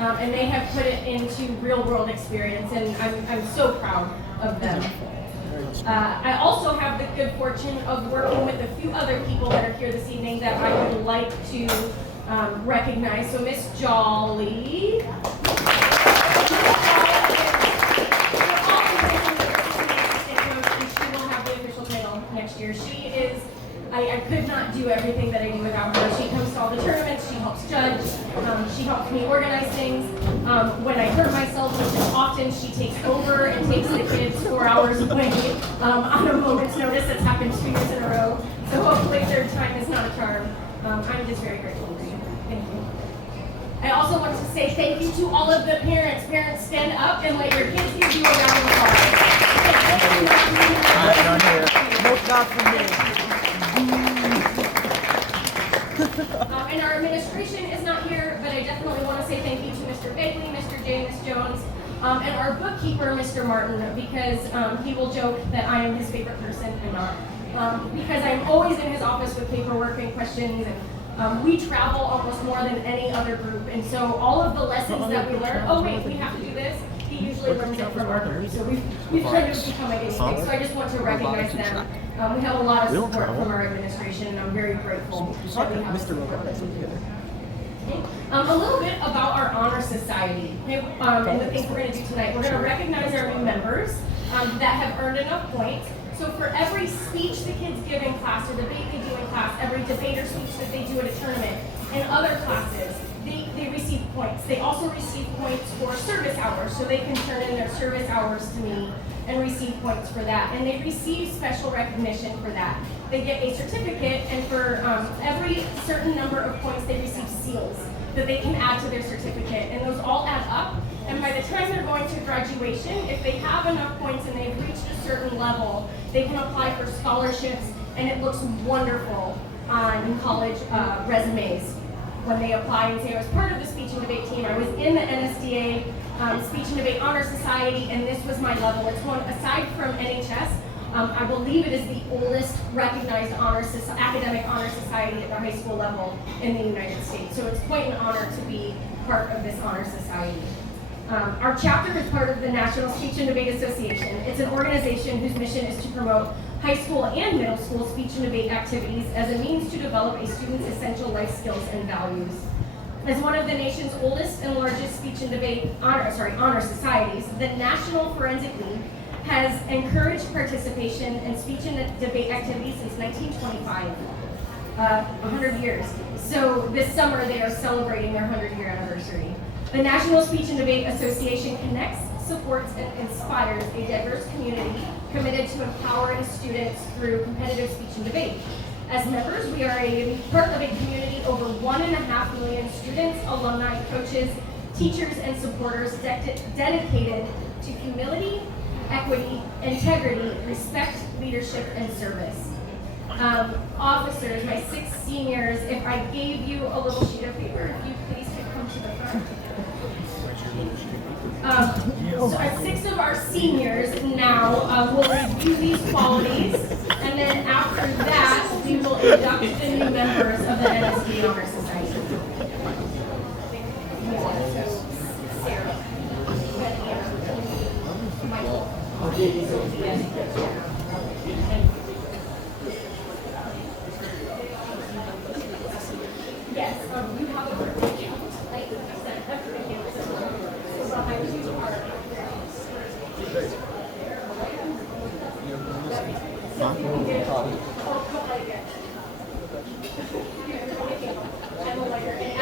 and they have put it into real world experience, and I'm so proud of them. I also have the good fortune of working with a few other people that are here this evening that I would like to recognize. So Miss Jolly. Next year. She is, I could not do everything that I do without her. She comes to all the tournaments, she helps judge, she helps me organize things. When I hurt myself, which is often, she takes over and takes the kids 4 hours away on a moment's notice. That's happened 2 years in a row. So hopefully third time is not a charm. I'm just very grateful for you. Thank you. I also want to say thank you to all of the parents. Parents, stand up and let your kids give you a round of applause. No clap for me. And our administration is not here, but I definitely want to say thank you to Mr. Bagley, Mr. J, Ms. Jones, and our bookkeeper, Mr. Martin, because he will joke that I am his favorite person and not. Because I'm always in his office with paperwork and questions, and we travel almost more than any other group, and so all of the lessons that we learn, oh wait, we have to do this, he usually learns it from our group, so we've kind of become a guinea pig, so I just want to recognize them. We have a lot of support from our administration, and I'm very grateful that we have support. A little bit about our honor society, and the things we're going to do tonight. We're going to recognize our new members that have earned enough points. So for every speech the kids give in class or debate they do in class, every debater speech that they do at a tournament, and other classes, they receive points. They also receive points for service hours, so they can turn in their service hours to me and receive points for that. And they receive special recognition for that. They get a certificate, and for every certain number of points, they receive seals that they can add to their certificate, and those all add up. And by the time they're going to graduation, if they have enough points and they've reached a certain level, they can apply for scholarships, and it looks wonderful on college resumes when they apply and say, I was part of the speech and debate team, I was in the NSDA Speech and Debate Honor Society, and this was my level. It's one, aside from NHS, I believe it is the oldest recognized academic honor society at the high school level in the United States. So it's quite an honor to be part of this honor society. Our chapter is part of the National Speech and Debate Association. It's an organization whose mission is to promote high school and middle school speech and debate activities as a means to develop a student's essential life skills and values. As one of the nation's oldest and largest speech and debate honor societies, the National Forensic League has encouraged participation in speech and debate activities since 1925, 100 years. So this summer they are celebrating their 100-year anniversary. The National Speech and Debate Association connects, supports, and inspires a diverse community committed to empowering students through competitive speech and debate. As members, we are a part of a community over 1.5 million students, alumni, coaches, teachers, and supporters dedicated to humility, equity, integrity, respect, leadership, and service. Officers, my 6 seniors, if I gave you a little sheet of paper, if you please could come to the front. So 6 of our seniors now will review these qualities, and then after that, we will induct the new members of the NSD Honor Society. Sarah, Michael, yes, you have a birthday count. Like I said, everything is behind you are. And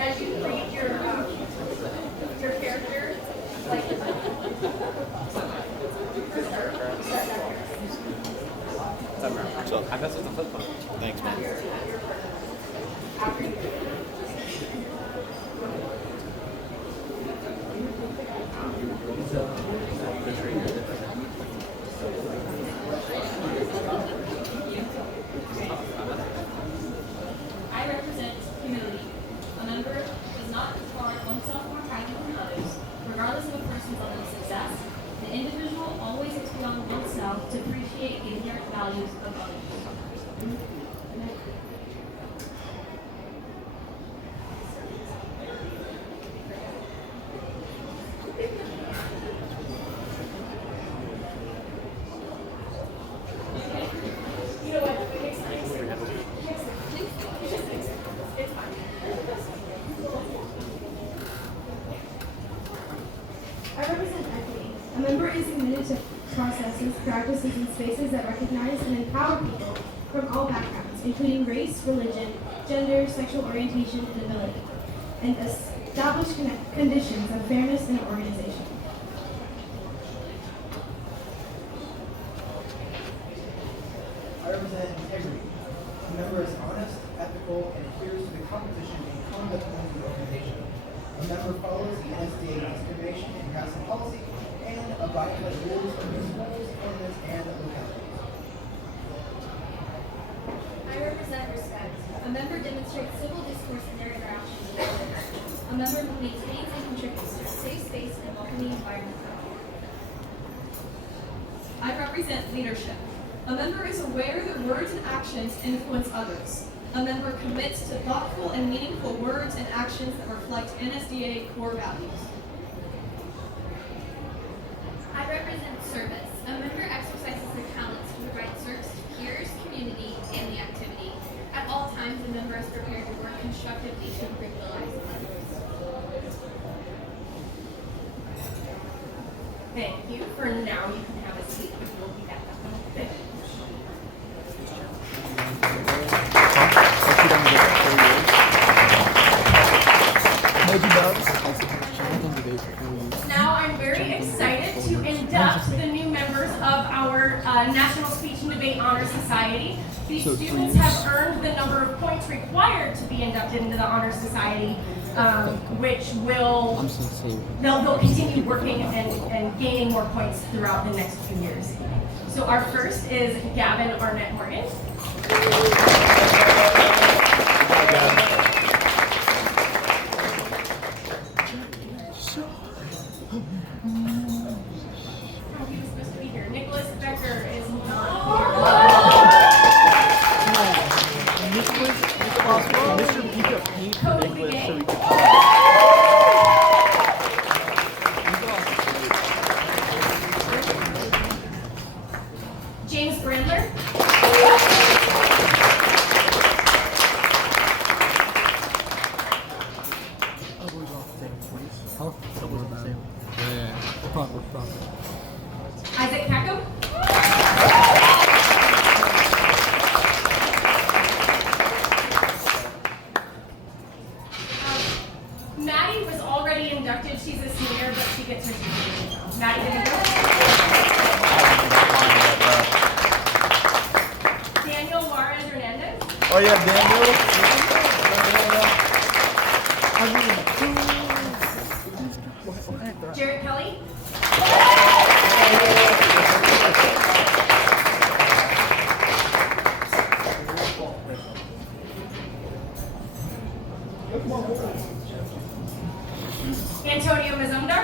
as you read your character, like So I guess it's a flip phone. Thanks, man. I represent humility. A member does not regard oneself more highly than others, regardless of a person's level of success. The individual always looks beyond oneself to appreciate the inherent values of others. processes and spaces that recognize and empower people from all backgrounds, including race, religion, gender, sexual orientation, and ability, and establish conditions of fairness in our organization. I represent integrity. A member is honest, ethical, and adheres to the composition and conduct of the organization. A member follows the NSDA discrimination and passing policy and abides by the rules of the schools, ordinance, and localities. I represent respect. A member demonstrates civil discourse in their interactions with others. A member who maintains and contributes to a safe space and welcoming environment for all. I represent leadership. A member is aware that words and actions influence others. A member commits to thoughtful and meaningful words and actions that reflect NSDA core values. I represent service. A member exercises their talents to provide service to peers, community, and the activity. At all times, the member is prepared to work constructively to improve the lives of others. Thank you. For now, you can have a seat, but we'll be back up in a bit. Now I'm very excited to induct the new members of our National Speech and Debate Honor Society. These students have earned the number of points required to be inducted into the Honor Society, which will, they'll continue working and gaining more points throughout the next few years. So our first is Gavin Arnett Morgan. Nicholas Becker is James Brandler. Isaac Peckham. Maddie was already inducted. She's a senior, but she gets her certificate now. Maddie didn't go. Daniel Juarez Hernandez. Oh yeah, Daniel. Jared Kelly. Antonio Mazumdar.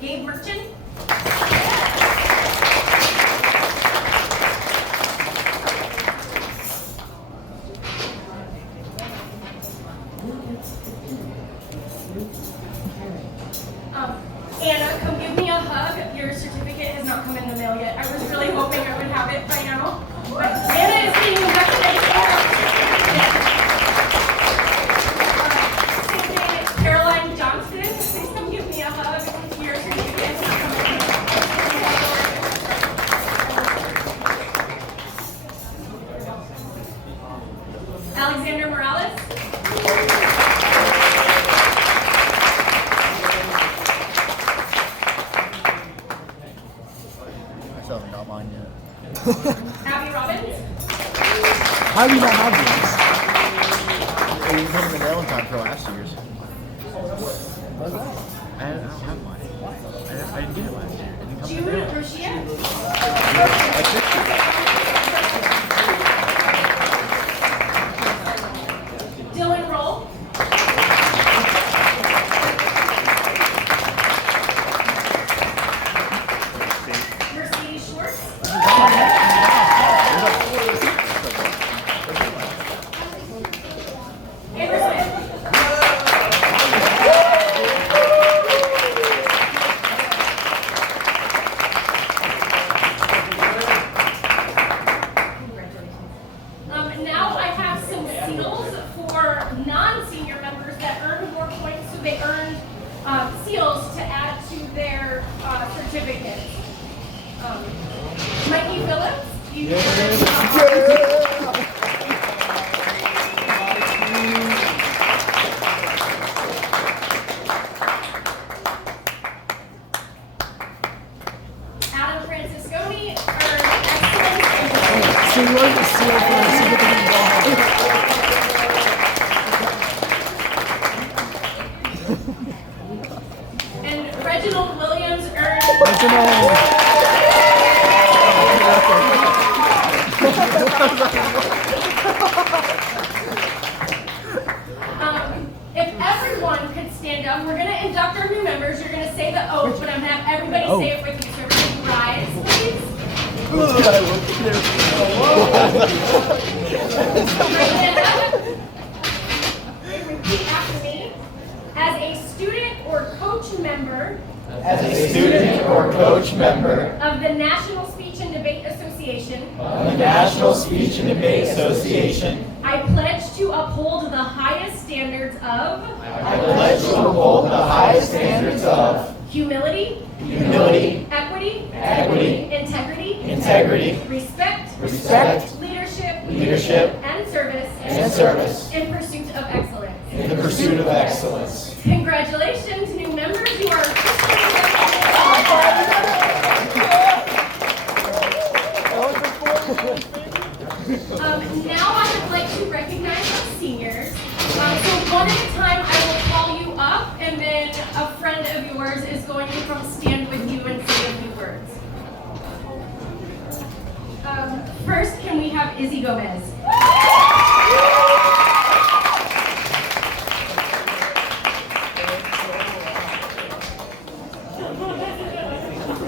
Gabe Merchant. Anna, come give me a hug. Your certificate has not come in the mail yet. I was really hoping I would have it by now. But Anna is being inducted as Caroline Johnston, please come give me a hug. Your certificate has not come in the mail. Alexander Morales. I still haven't got mine yet. Abby Robbins. How do you not have these? Oh, you put them in mail in time for last year's. I don't have mine. I didn't get it last year. It didn't come in the Jude mail. Rochier. I fixed it. Dylan Roll. Mercedes Schwartz. Amber Smith. Mikey Phillips, you Adam Francisconi earned excellence. So you are the seal for a significant And Reginald Williams earned if everyone could stand up, we're going to induct our new members. You're going to say the oath, but I'm going to have everybody say it with you. So everybody rise, please. Repeat after me. As a student or coach member As a student or coach member of the National Speech and Debate Association, of the National Speech and Debate Association, I pledge to uphold the highest standards of I pledge to uphold the highest standards of humility, humility, equity, integrity, integrity, respect, respect, leadership, and service in pursuit of excellence. in the pursuit of excellence. Congratulations, new members. You are now I would like to recognize our seniors. So one at a time, I will call you up, and then a friend of yours is going to come stand with you and say a few words. First, can we have Izzy Gomez?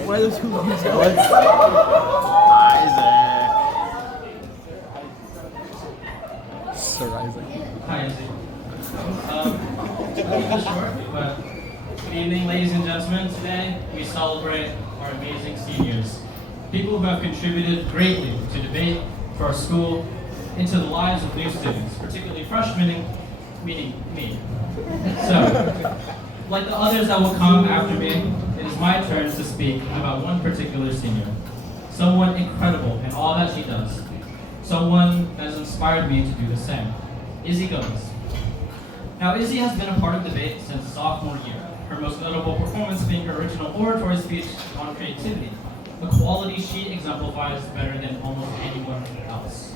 Why are those two lines going? Isaac. Sir Isaac. Hi, Izzy. I'll keep this short, but good evening, ladies and gentlemen. Today, we celebrate our amazing seniors. People who have contributed greatly to debate for our school and to the lives of new students, particularly freshmen, meaning me. So, like the others that will come after me, it is my turn to speak about one particular senior. Someone incredible in all that she does. Someone that has inspired me to do the same. Izzy Gomez. Now, Izzy has been a part of debate since sophomore year. Her most notable performance being her original oratory speech on creativity, a quality she exemplifies better than almost anyone else.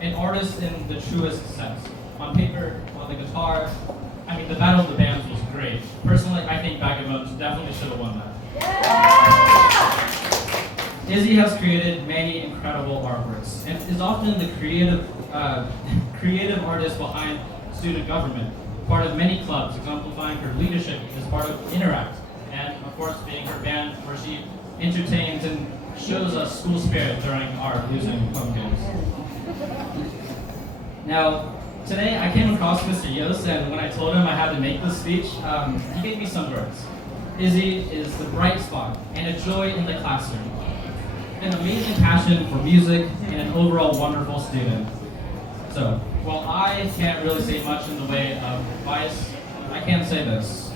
An artist in the truest sense. On paper, on the guitar, the Battle of the Bands was great. Personally, I think Vagabonds definitely should have won that. Yeah! Izzy has created many incredible artworks and is often the creative artist behind student government, part of many clubs, exemplifying her leadership as part of Interact, and of course being her band where she entertains and shows us school spirit during our losing home games. Now, today I came across Mr. Yost, and when I told him I had to make this speech, he gave me some words. Izzy is the bright spot and a joy in the classroom, an amazing passion for music, and an overall wonderful student. So, while I can't really say much in the way of advice, I can say this.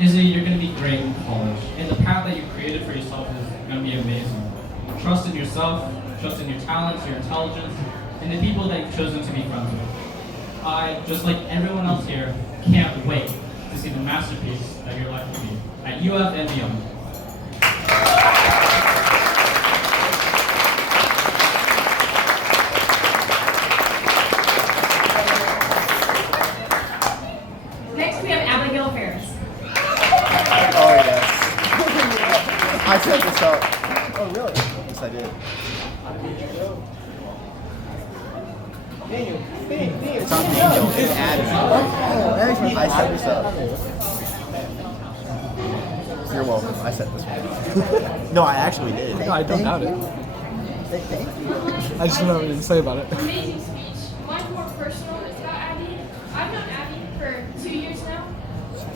Izzy, you're going to be great in college, and the path that you've created for yourself is going to be amazing. Trust in yourself, trust in your talents, your intelligence, and the people that you've chosen to be friends with. I, just like everyone else here, can't wait to see the masterpiece that your life will be at UF and beyond. Next, we have Abigail Ferris. Oh, yes. I set this up. Oh, really? Yes, I did. It's not Daniel, it's Adam. I set this up. You're welcome. I set this one. No, I actually did. No, I don't doubt it. Thank you. I just don't know what to say about it. Amazing speech. Mine's more personal. It's about Abby. I've known Abby for 2 years now.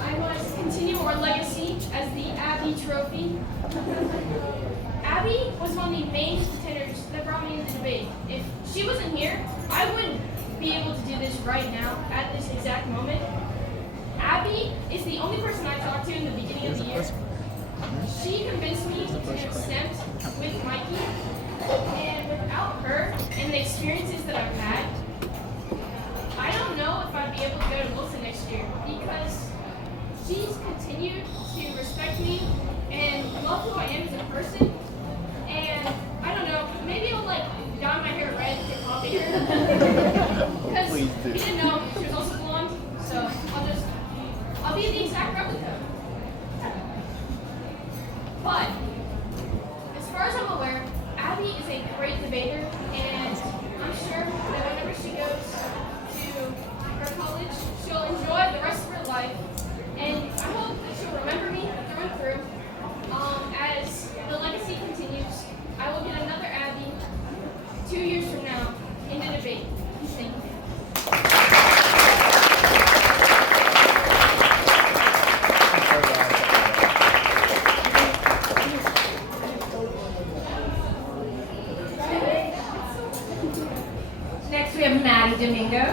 I must continue our legacy as the Abby Trophy. Abby was one of the main contenders that brought me into the debate. If she wasn't here, I wouldn't be able to do this right now at this exact moment. Abby is the only person I talked to in the beginning of the year. She convinced me to accept with Mikey, and without her and the experiences that I've had, I don't know if I'd be able to go to Wolfson next year because she's continued to respect me and love who I am as a person. And I don't know, maybe I'll like dye my hair red to copy her. Because Please do. you didn't know she was also blonde, so I'll be the exact replica. But as far as I'm aware, Abby is a great debater, and I'm sure that whenever she goes to her college, she'll enjoy the rest of her life. And I hope that she'll remember me through and through. As the legacy continues, I will get another Abby 2 years from now in the debate. Thank you. Next we have Maddie Domingo.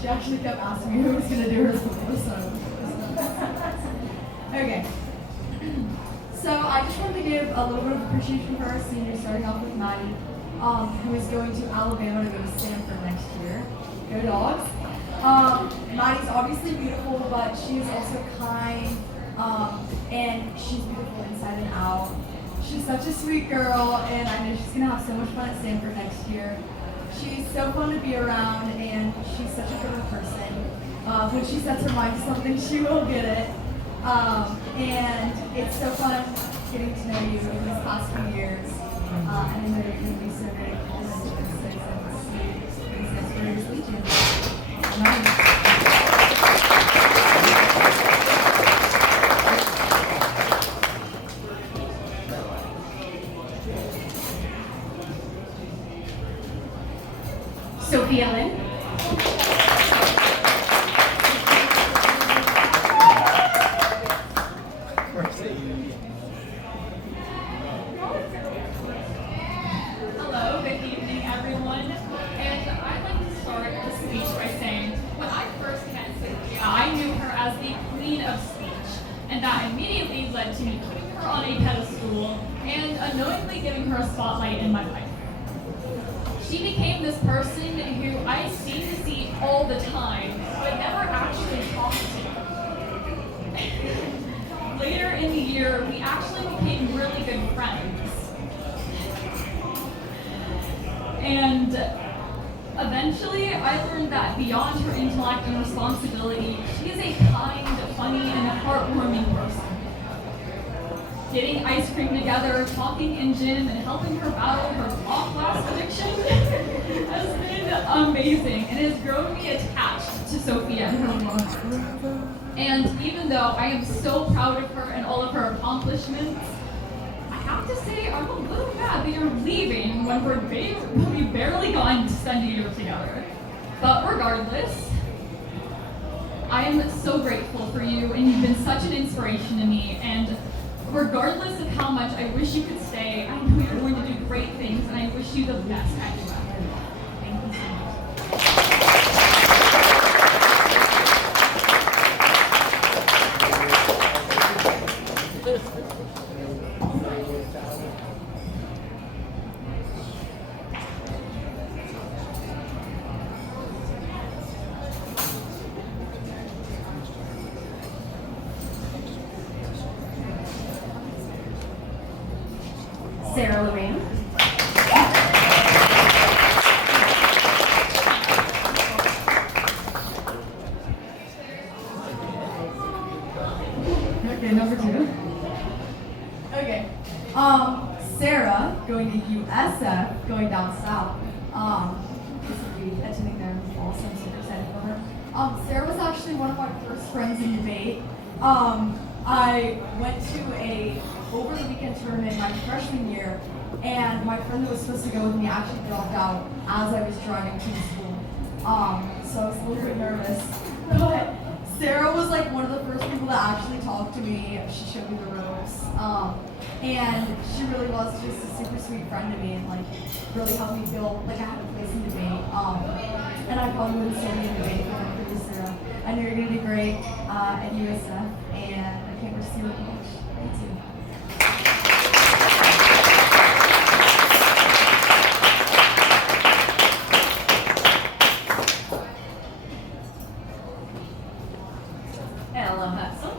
She actually kept asking me who was going to do her solo, so. Okay. So I just wanted to give a little bit of appreciation for our seniors, starting off with Maddie, who is going to Alabama to go to Stanford next year. Go Dogs. Maddie's obviously beautiful, but she is also kind, and she's beautiful inside and out. She's such a sweet girl, and I know she's going to have so much fun at Stanford next year. She's so fun to be around, and she's such a good person. When she sets her mind to something, she will get it. And it's so fun getting to know you in these past few years. And I know you're going to be so great. I'm so excited to see these next year's Legion. Sophia Lynn. Hello, good evening, everyone. And I'd like to start the speech by saying, when I first met Sophia, I knew her as the queen of speech, and that immediately led to me putting her on a pedestal and unknowingly giving her a spotlight in my life. She became this person who I seem to see all the time, but never actually talk to. Later in the year, we actually became really good friends. And eventually, I learned that beyond her intellect and responsibility, she is a kind, funny, and heartwarming person. Getting ice cream together, talking in gym, and helping her battle her law class addiction has been amazing and has grown me attached to Sophia and her work. And even though I am so proud of her and all of her accomplishments, I have to say I'm a little mad that you're leaving when we've barely gotten to spend a year together. But regardless, I am so grateful for you, and you've been such an inspiration to me. And regardless of how much I wish you could stay, I know you're going to do great things, and I wish you the best at UF. Thank you so much. Sarah Lorraine. Okay, number 2. Okay. Sarah going to USF, going down south. This will be attending there in the fall, so I'm super excited for her. Sarah was actually one of my first friends in debate. I went to over the weekend tournament my freshman year, and my friend that was supposed to go with me actually dropped out as I was driving to the school. So I was a little bit nervous, but Sarah was like one of the first people that actually talked to me. She showed me the ropes. And she really was just a super sweet friend to me and like really helped me feel like I had a place in debate. And I probably wouldn't still be in debate if I weren't for you, Sarah. I know you're going to be great at USF, and I can't wait to see what you watch. Thank you. Ella Hudson.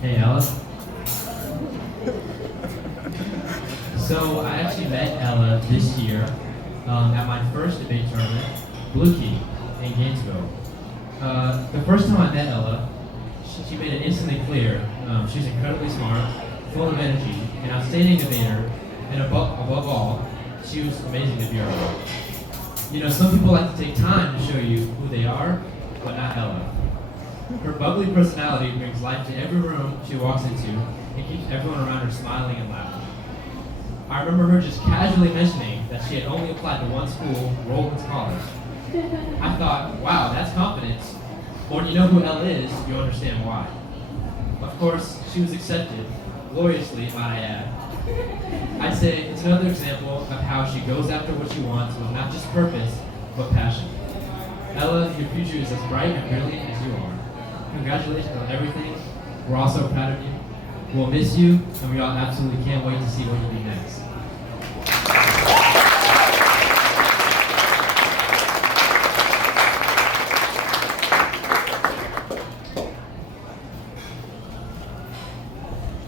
Hey, Ella. So I actually met Ella this year at my first debate tournament, Blue Key, in Gainesville. The first time I met Ella, she made it instantly clear she's incredibly smart, full of energy, an outstanding debater, and above all, she was amazing to be around. You know, some people like to take time to show you who they are, but not Ella. Her bubbly personality brings life to every room she walks into and keeps everyone around her smiling and laughing. I remember her just casually mentioning that she had only applied to one school, Rollins College. I thought, wow, that's confidence. But when you know who Ella is, you understand why. Of course, she was accepted, gloriously, might I add. I'd say it's another example of how she goes after what she wants with not just purpose, but passion. Ella, your future is as bright and brilliant as you are. Congratulations on everything. We're all so proud of you. We'll miss you, and we all absolutely can't wait to see what you do next.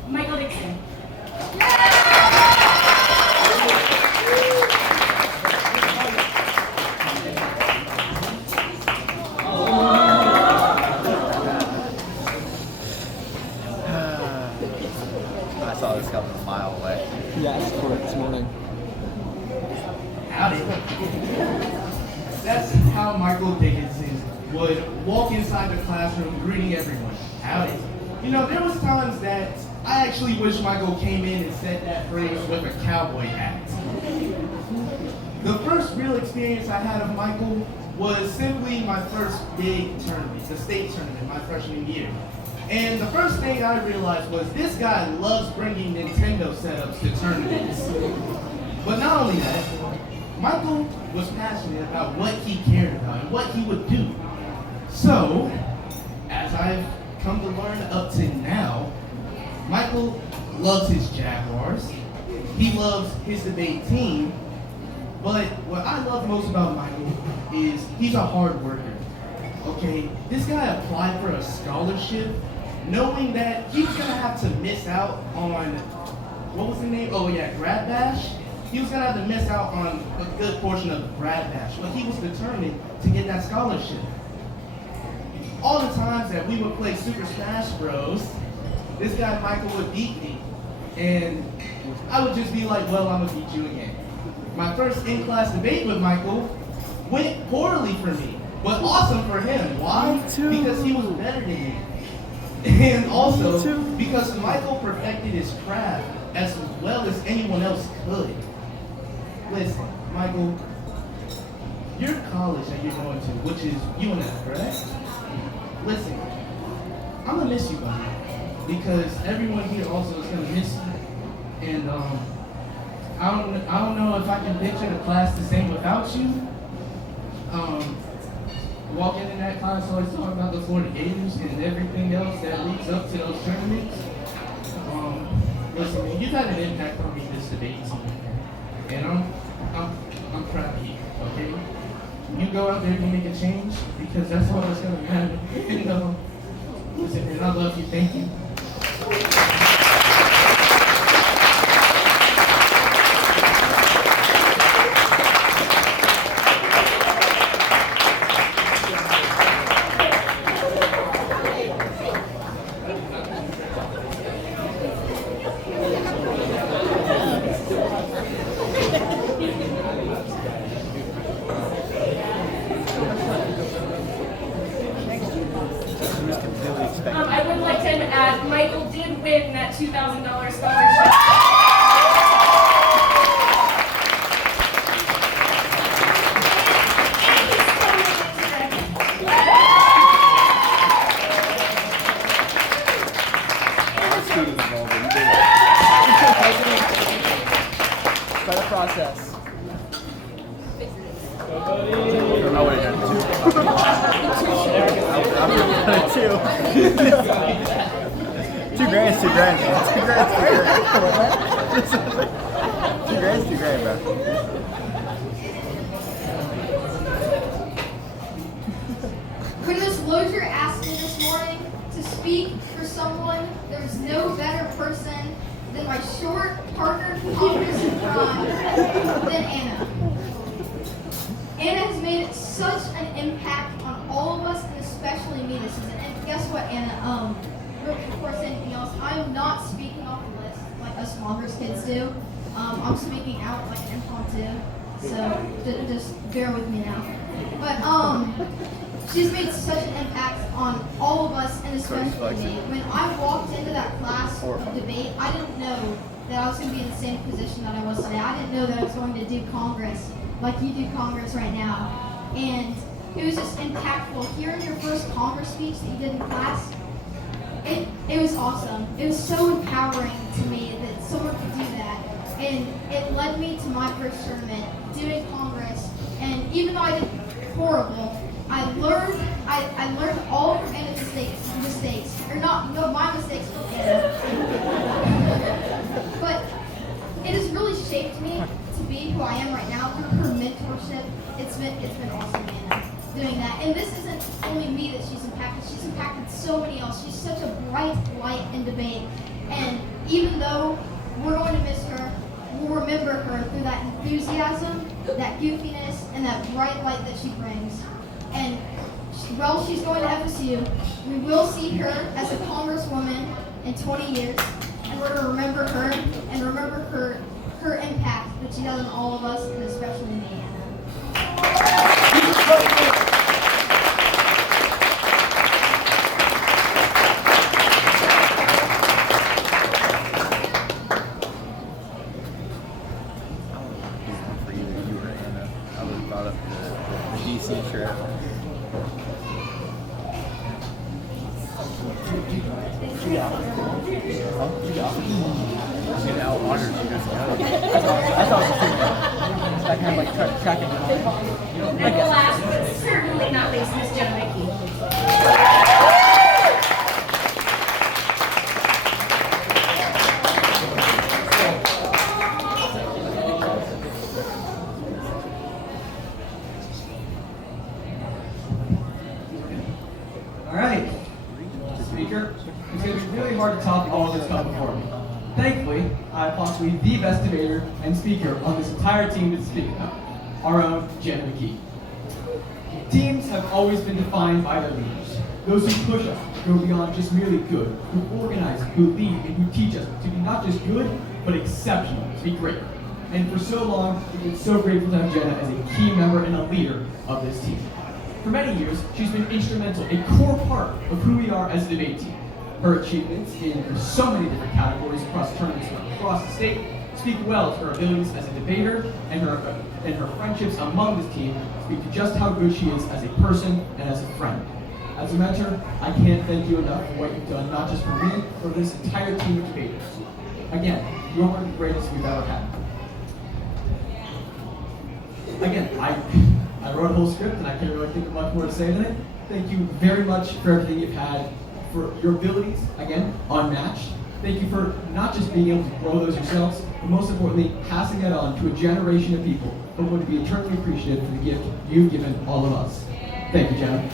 Michael Dixon. I saw this coming a mile away. Yeah, I saw it this morning. Howdy. That's how Michael Dickinson would walk inside the classroom greeting everyone. Howdy. You know, there was times that I actually wish Michael came in and said that phrase with a cowboy hat. The first real experience I had of Michael was simply my first big tournament, the state tournament, my freshman year. And the first thing I realized was this guy loves bringing Nintendo setups to tournaments. But not only that, Michael was passionate about what he cared about and what he would do. So, as I've come to learn up to now, Michael loves his Jaguars, he loves his debate team, but what I love most about Michael is he's a hard worker. Okay, this guy applied for a scholarship knowing that he was gonna have to miss out on, what was the name? Oh yeah, Grad Bash. He was gonna have to miss out on a good portion of the Grad Bash, but he was determined to get that scholarship. All the times that we would play Super Smash Bros, this guy Michael would beat me, and I would just be like, well, I'm gonna beat you again. My first in-class debate with Michael went poorly for me, but awesome for him. Why? Because he was better than me. And also, because Michael perfected his craft as well as anyone else could. Listen, Michael, your college that you're going to, which is UNF, correct? Listen, I'm gonna miss you, buddy, because everyone here also is gonna miss you. And I don't know if I can picture the class the same without you. Walking in that class, always talking about the Florida Gators and everything else that leads up to those tournaments. Listen, man, you've had an impact on me this debate team, and I'm proud of you. Okay, you go out there and you make a change because that's all that's gonna matter. And listen, man, I love you. Thank you. I would like to add, Michael did win that $2,000 scholarship. don't know what you're gonna do. I'm gonna do 2 grand's 2 grand. 2 grand's 2 grand. 2 grand's 2 grand, bro. When Ms. Lozier asked me this morning to speak for someone, there was no better person than my short partner in Congress in crime than Anna. Anna has made such an impact on all of us, and especially me this season. And guess what, Anna? Before saying anything else, I am not speaking off the list like us Congress kids do. I'm speaking out like an impromptu, so just bear with me now. But she's made such an impact on all of us, and especially me. When I walked into that class of debate, I didn't know that I was going to be in the same position that I was today. I didn't know that I was going to do Congress like you do Congress right now. And it was just impactful. Hearing your first Congress speech that you did in class, it was awesome. It was so empowering to me that someone could do that. And it led me to my first tournament, doing Congress. And even though I did horrible, I learned all from Anna's mistakes. Or not, no, my mistakes from Anna. But it has really shaped me to be who I am right now through her mentorship. It's been awesome, Anna, doing that. And this isn't only me that she's impacted so many else. She's such a bright light in debate. And even though we're going to miss her, we'll remember her through that enthusiasm, that goofiness, and that bright light that she brings. And while she's going to FSU, we will see her as a congresswoman in 20 years, and we're going to remember her and remember her impact that she has on all of us, and especially me, Anna. For either you or Anna, I would have brought up the DC trip. And last but certainly not least, Miss Jenna Mickey. All right, Speaker, it's going to be really hard to top all of this stuff before me. Thankfully, I have possibly the best debater and speaker on this entire team to speak about, our own Jenna McKee. Teams have always been defined by their leaders, those who push us to go beyond just merely good, who organize, who lead, and who teach us to be not just good, but exceptional, to be great. And for so long, we've been so grateful to have Jenna as a key member and a leader of this team. For many years, she's been instrumental, a core part of who we are as a debate team. Her achievements in so many different categories across tournaments across the state speak well to her abilities as a debater, and her friendships among this team speak to just how good she is as a person and as a friend. As a mentor, I can't thank you enough for what you've done, not just for me, but for this entire team of debaters. Again, you're one of the greatest we've ever had. Again, I wrote a whole script and I can't really think of much more to say than it. Thank you very much for everything you've had, for your abilities, again, unmatched. Thank you for not just being able to grow those yourselves, but most importantly, passing that on to a generation of people who are going to be eternally appreciative for the gift you've given all of us. Thank you, Jenna.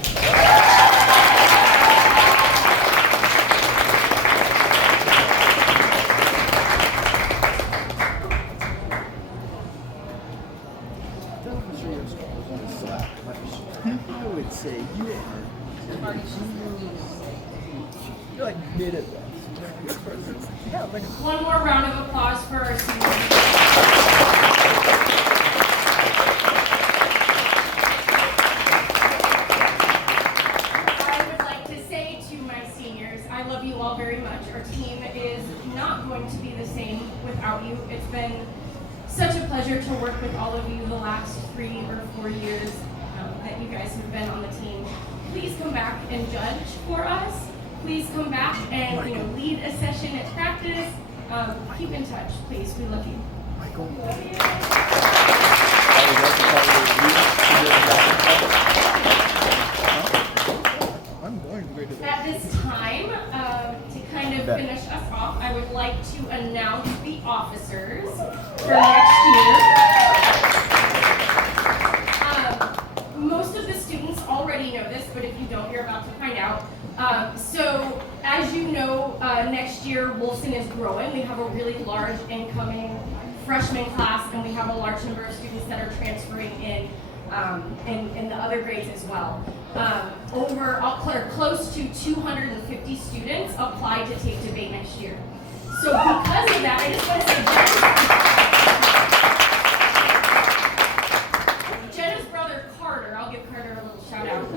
I would say you are. You're like mid at best. One more round of applause for our seniors. I would like to say to my seniors, I love you all very much. Our team is not going to be the same without you. It's been such a pleasure to work with all of you the last 3 or 4 years that you guys have been on the team. Please come back and judge for us. Please come back and lead a session at practice. Keep in touch, please. We love you. have a really large incoming freshman class, and we have a large number of students that are transferring in the other grades as well. Close to 250 students applied to take debate next year. So because of that, I just want to say Jenna's brother Carter, I'll give Carter a little shout out.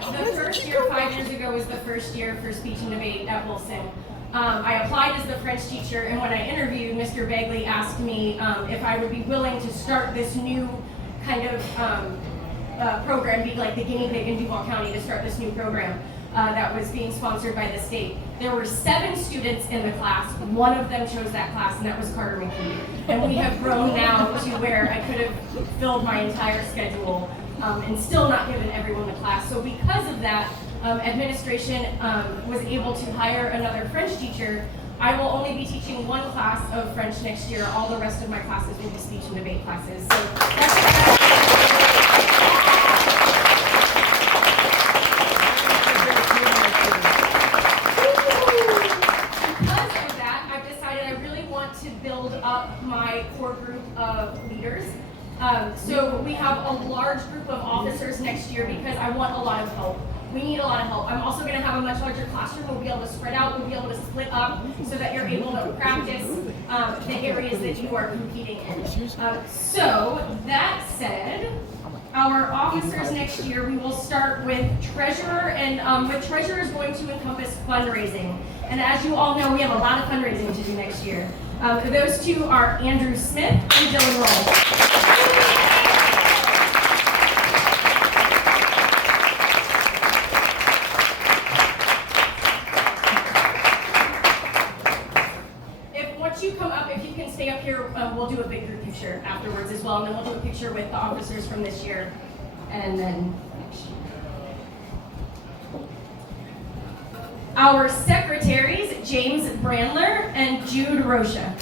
The first year, 5 years ago, was the first year for speech and debate at Wolfson. I applied as the French teacher, and when I interviewed, Mr. Bagley asked me if I would be willing to start this new kind of program, be like the guinea pig in Duval County to start this new program that was being sponsored by the state. There were 7 students in the class. One of them chose that class, and that was Carter McKee. And we have grown now to where I could have filled my entire schedule and still not given everyone a class. So because of that, administration was able to hire another French teacher. I will only be teaching one class of French next year. All the rest of my classes will be speech and debate classes. So that's to build up my core group of leaders. So we have a large group of officers next year because I want a lot of help. We need a lot of help. I'm also going to have a much larger classroom. We'll be able to spread out. We'll be able to split up so that you're able to practice the areas that you are competing in. So that said, our officers next year, we will start with treasurer, and with treasurer is going to encompass fundraising. And as you all know, we have a lot of fundraising to do next year. Those two are Andrew Smith and Dylan Roll. Once you come up, if you can stay up here, we'll do a big group picture afterwards as well, and then we'll do a picture with the officers from this year, and then next year. Our secretaries, James Brandler and Jude Rocha.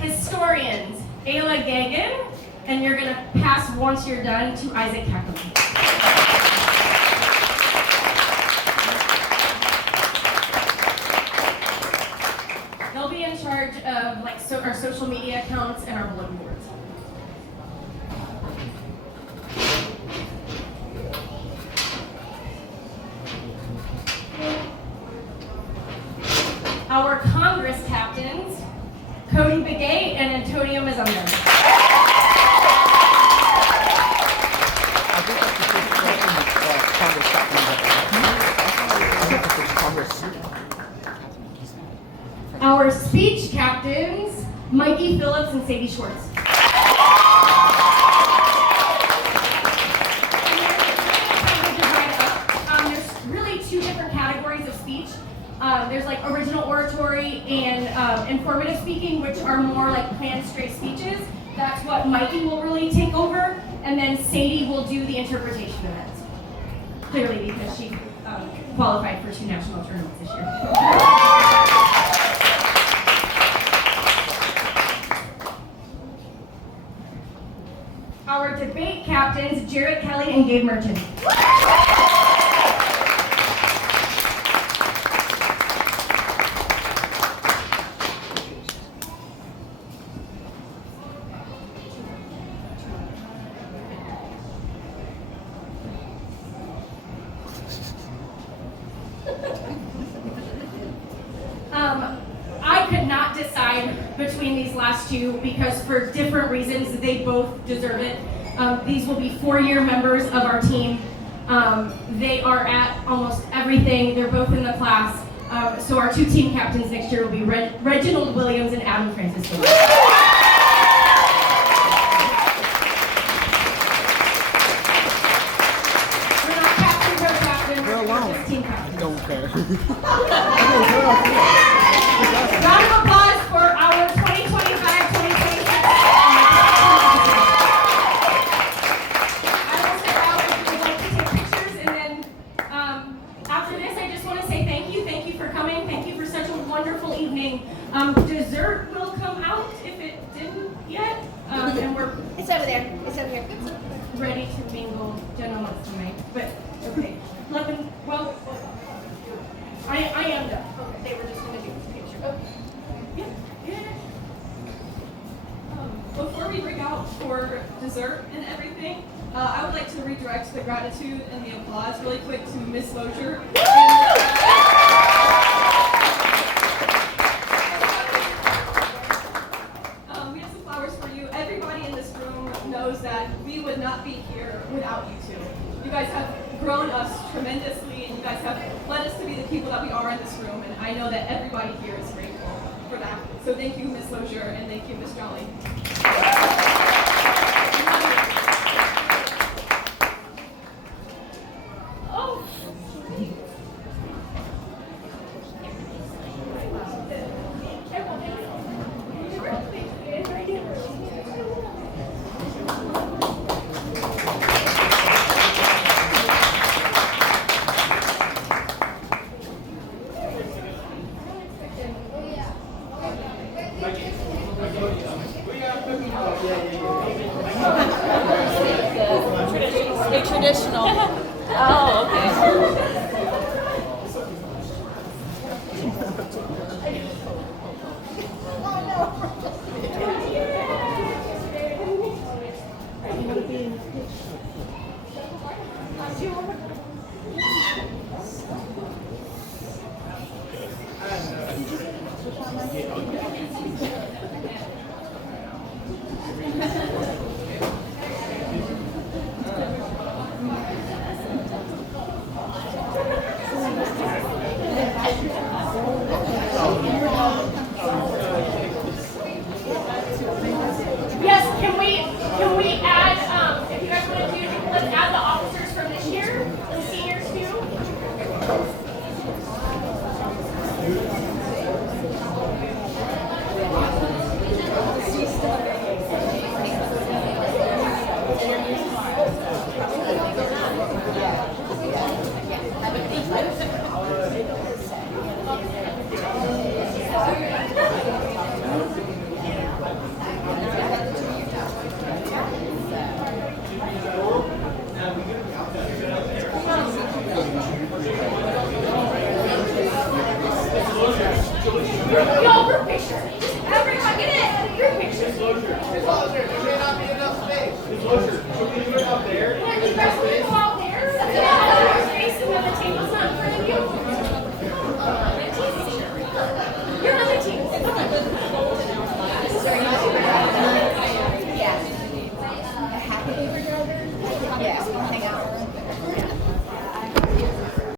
Historians, Ayla Gagan, and you're going to pass once you're done to Isaac Kackman. They'll be in charge of our social media accounts and our bulletin boards. Our Congress captains, Cody Begay and Antonio Mazzunder. Our speech captains, Mikey Phillips and Sadie Schwartz. There's really 2 different categories of speech. There's like original oratory and informative speaking, which are more like planned straight speeches. That's what Mikey will really take over, and then Sadie will do the interpretation events. Clearly, because she qualified for 2 national tournaments this year. Our debate captains, Jarrett Kelly and Gabe Merchant. I could not decide between these last 2 because for different reasons, they both deserve it. These will be 4-year members of our team. They are at almost everything. They're both in the class. So our 2 team captains next year will be Reginald Williams and Adam Francisco. We're not captains or captains. We're just team captains. Don't care. Round of applause for our 2025-2026. I will sit out if you would like to take pictures, and then after this, I just want to say thank you. Thank you for coming. Thank you for such a wonderful evening. Dessert will come ready to mingle gentlemen tonight. But okay, let them. Well, I am done. Okay, they were just going to do this picture. Okay. Yeah. Before we break out for dessert and everything, I would like to redirect the gratitude and the applause really quick to Miss Lozier. We have some flowers for you. Everybody in this room knows that we would not be here without you two. You guys have grown us tremendously, and you guys have led us to be the people that we are in this room, and I know that everybody here is grateful for that. So thank you, Miss Lozier, and thank you, Miss Jolly. Oh. The traditional. Oh, okay. Yes, can we add, if you guys want to do, let's add the officers from this year, the seniors too. Y'all, group picture. Everyone get in. Group picture. There may not be enough space. What, you guys want to go out there? Yeah, there's space and the table's not in front of you. Your other team. Yeah. A happy paper driver? Yeah, hang out.